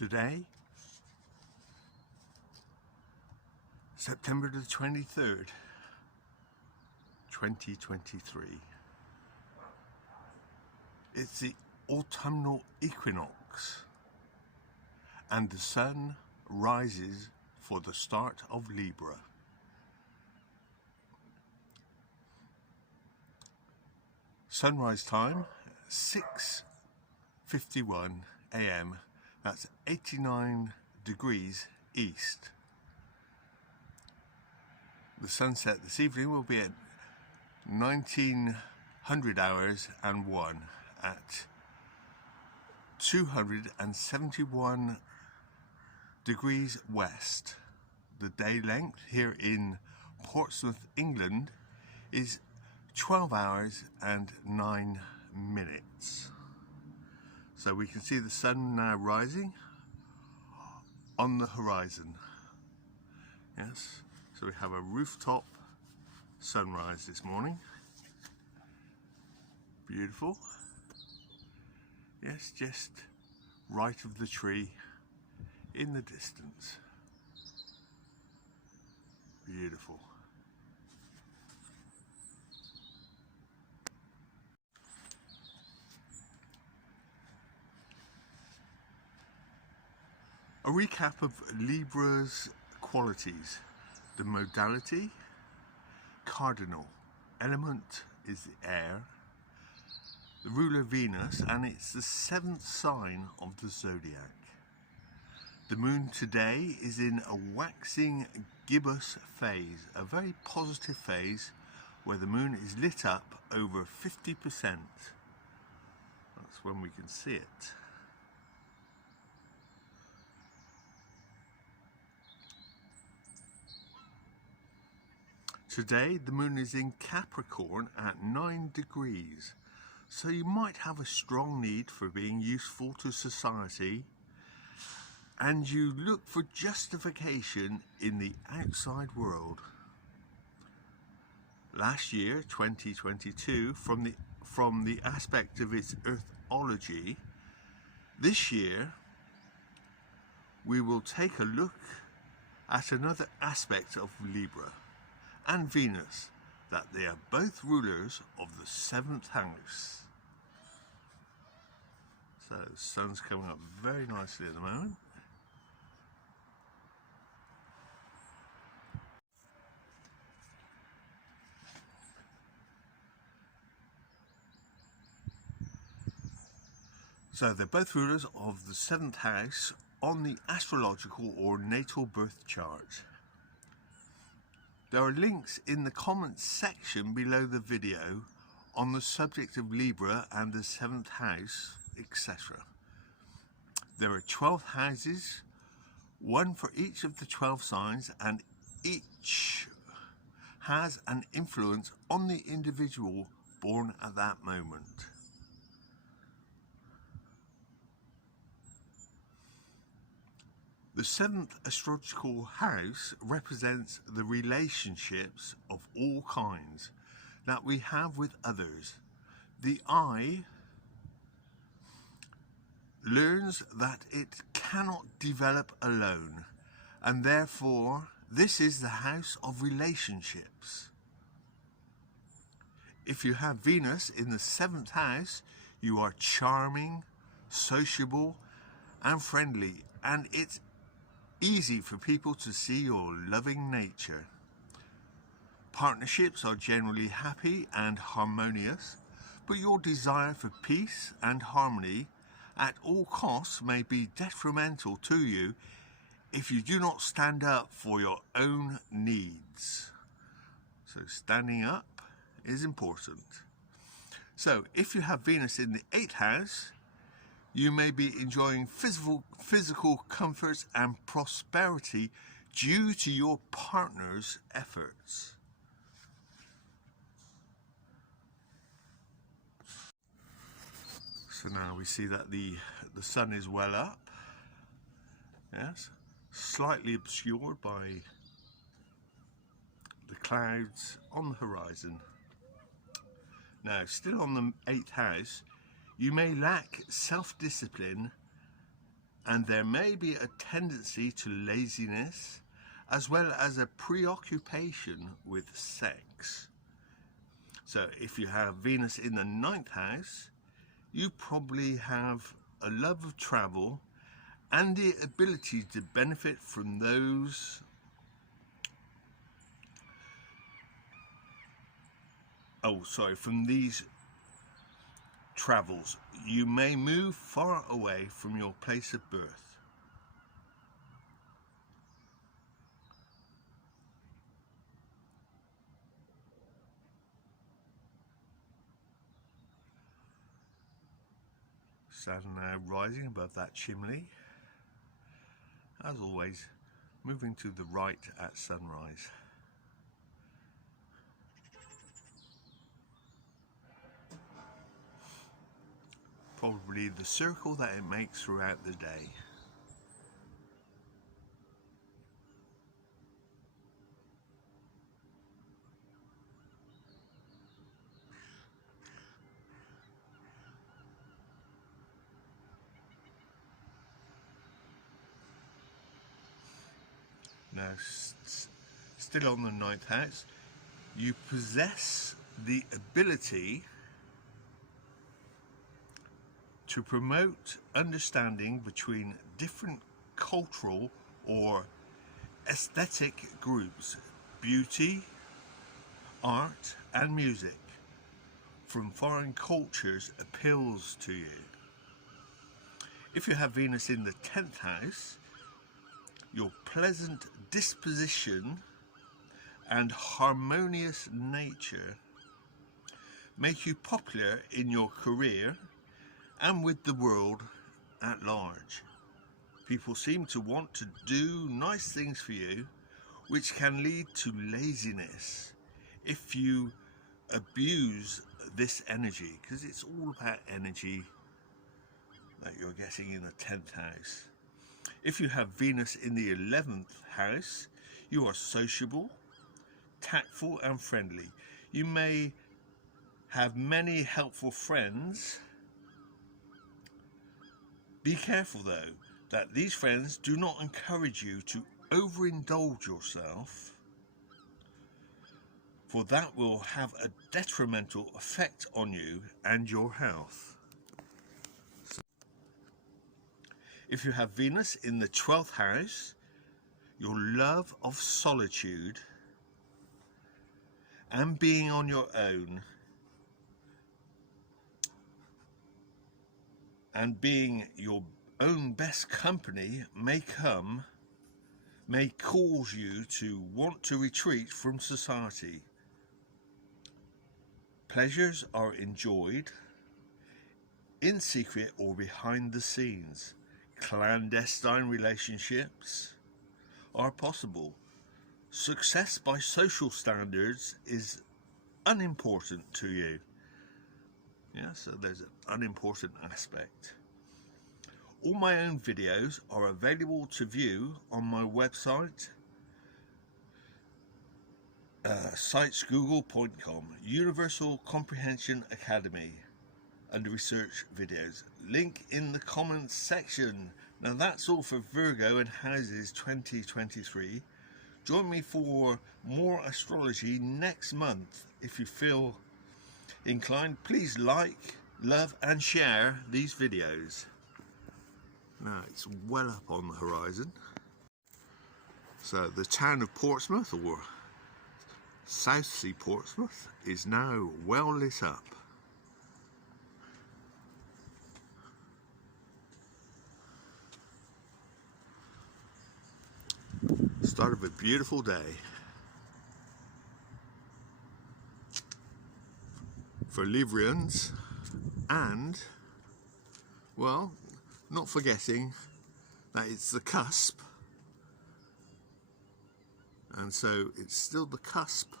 Today, September the 23rd, 2023. It's the autumnal equinox and the sun rises for the start of Libra. Sunrise time, 6:51 AM. That's 89 degrees east. The sunset this evening will be at 1900 hours and 1 at 271 degrees west. The day length here in Portsmouth, England is 12 hours and 9 minutes. So we can see the sun now rising on the horizon. Yes, so we have a rooftop sunrise this morning. Beautiful. Yes, just right of the tree in the distance. Beautiful. A recap of Libra's qualities. The modality, cardinal. Element is the air. The ruler Venus, and it's the 7th sign of the zodiac. The moon today is in a waxing gibbous phase, a very positive phase where the moon is lit up over 50%. That's when we can see it. Today the moon is in Capricorn at 9 degrees, so you might have a strong need for being useful to society, and you look for justification in the outside world. Last year, 2022, from the aspect of its earthology, this year we will take a look at another aspect of Libra and Venus, that they are both rulers of the 7th house. So the sun's coming up very nicely at the moment. So they're both rulers of the 7th house on the astrological or natal birth chart. There are links in the comments section below the video on the subject of Libra and the 7th house, etc. There are 12 houses, one for each of the 12 signs, and each has an influence on the individual born at that moment. The 7th astrological house represents the relationships of all kinds that we have with others. The I learns that it cannot develop alone, and therefore this is the house of relationships. If you have Venus in the 7th house, you are charming, sociable, and friendly, and it's easy for people to see your loving nature. Partnerships are generally happy and harmonious, but your desire for peace and harmony at all costs may be detrimental to you if you do not stand up for your own needs. So standing up is important. So if you have Venus in the 8th house, you may be enjoying physical comforts and prosperity due to your partner's efforts. So now we see that the sun is well up, yes, slightly obscured by the clouds on the horizon. Now, still on the 8th house, you may lack self-discipline and there may be a tendency to laziness as well as a preoccupation with sex. So if you have Venus in the 9th house, you probably have a love of travel and the ability to benefit from from these travels. You may move far away from your place of birth. Saturn now rising above that chimney. As always, moving to the right at sunrise. Probably the circle that it makes throughout the day. Now, still on the 9th house, you possess the ability to promote understanding between different cultural or aesthetic groups, beauty, art and music from foreign cultures appeals to you. If you have Venus in the 10th house, your pleasant disposition and harmonious nature make you popular in your career and with the world at large. People seem to want to do nice things for you, which can lead to laziness if you abuse this energy, because it's all about energy that you're getting in the 10th house. If you have Venus in the 11th house, you are sociable, tactful and friendly. You may have many helpful friends. Be careful though, that these friends do not encourage you to overindulge yourself, for that will have a detrimental effect on you and your health. If you have Venus in the 12th house, your love of solitude and being on your own and being your own best company may cause you to want to retreat from society. Pleasures are enjoyed in secret or behind the scenes. Clandestine relationships are possible. Success by social standards is unimportant to you. Yeah, so there's an unimportant aspect. All my own videos are available to view on my website, sitesgoogle.com, Universal Comprehension Academy, under research videos. Link in the comments section. Now that's all for Virgo and Houses 2023. Join me for more astrology next month. If you feel inclined, please like, love and share these videos. Now it's well up on the horizon. So the town of Portsmouth, or Southsea Portsmouth, is now well lit up. Start of a beautiful day for Librians, and, well, not forgetting that it's the cusp, and so it's still the cusp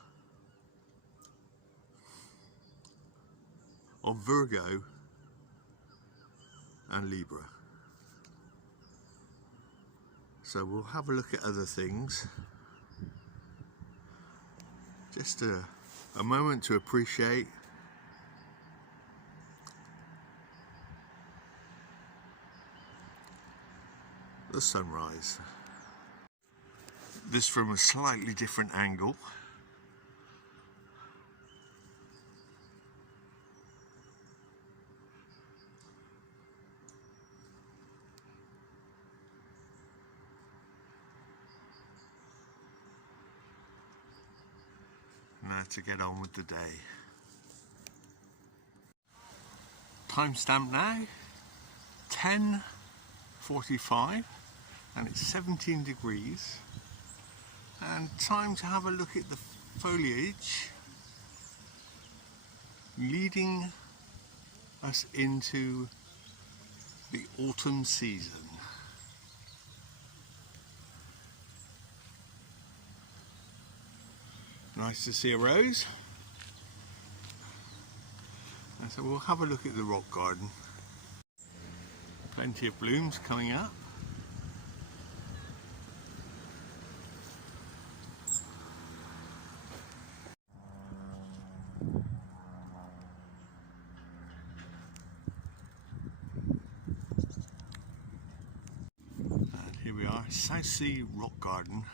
of Virgo and Libra. So we'll have a look at other things. Just a moment to appreciate the sunrise. This from a slightly different angle. Now to get on with the day. Timestamp now, 10:45, and it's 17 degrees. And time to have a look at the foliage leading us into the autumn season. Nice to see a rose. And so we'll have a look at the rock garden. Plenty of blooms coming up. And here we are, South Sea Rock Garden.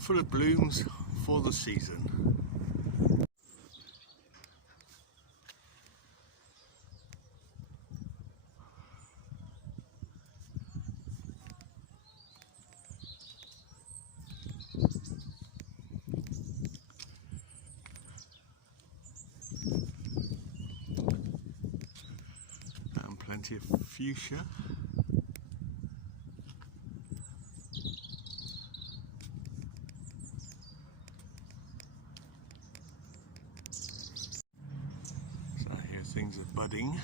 Full of blooms for the season. And plenty of fuchsia. Things are budding.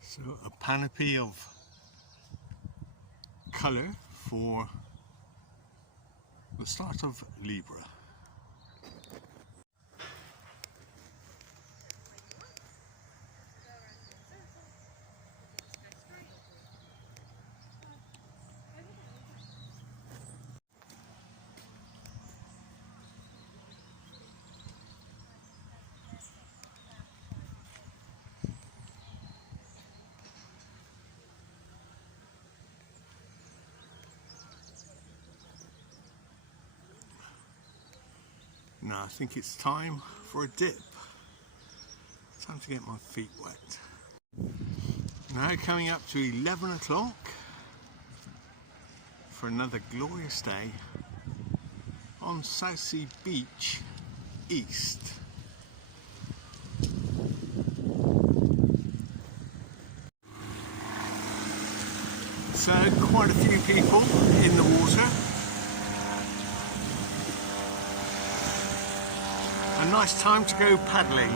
So a panoply of colour for the start of Libra. Now I think it's time for a dip. Time to get my feet wet. Now coming up to 11 o'clock for another glorious day on South Sea Beach East. So quite a few people in the water. A nice time to go paddling.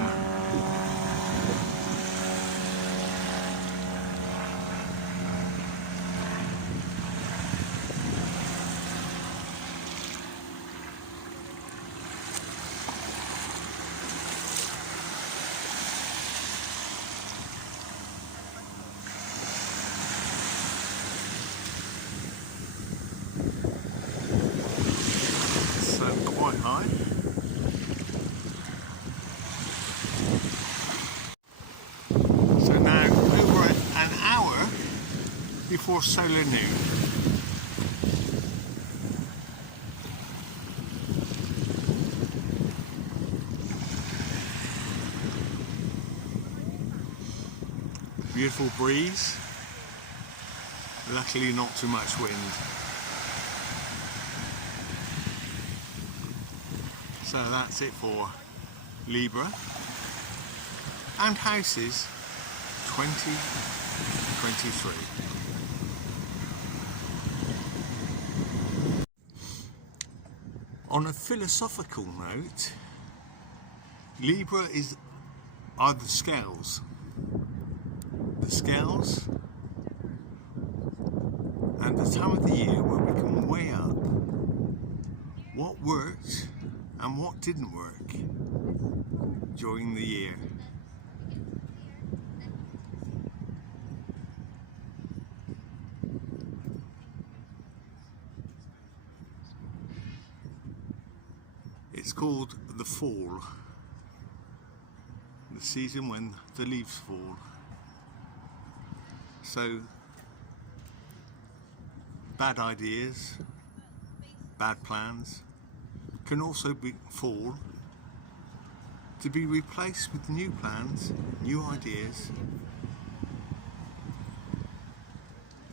Quite high. So now over an hour before solar noon. Beautiful breeze, luckily not too much wind. So that's it for Libra and Houses 2023. On a philosophical note, Libra are the scales. The scales and the time of the year where we can weigh up what worked and what didn't work during the year. It's called the fall, the season when the leaves fall. So bad ideas, bad plans can also fall to be replaced with new plans, new ideas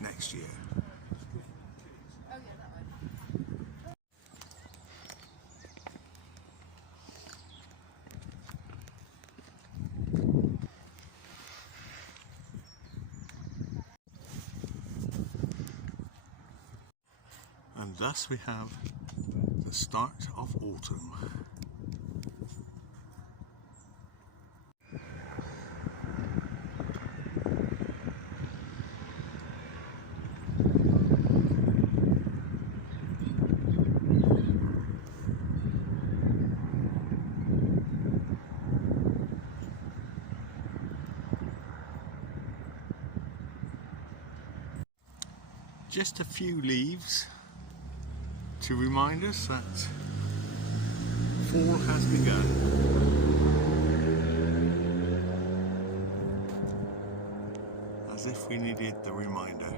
next year. And thus we have the start of autumn. Just a few leaves to remind us that fall has begun. As if we needed the reminder.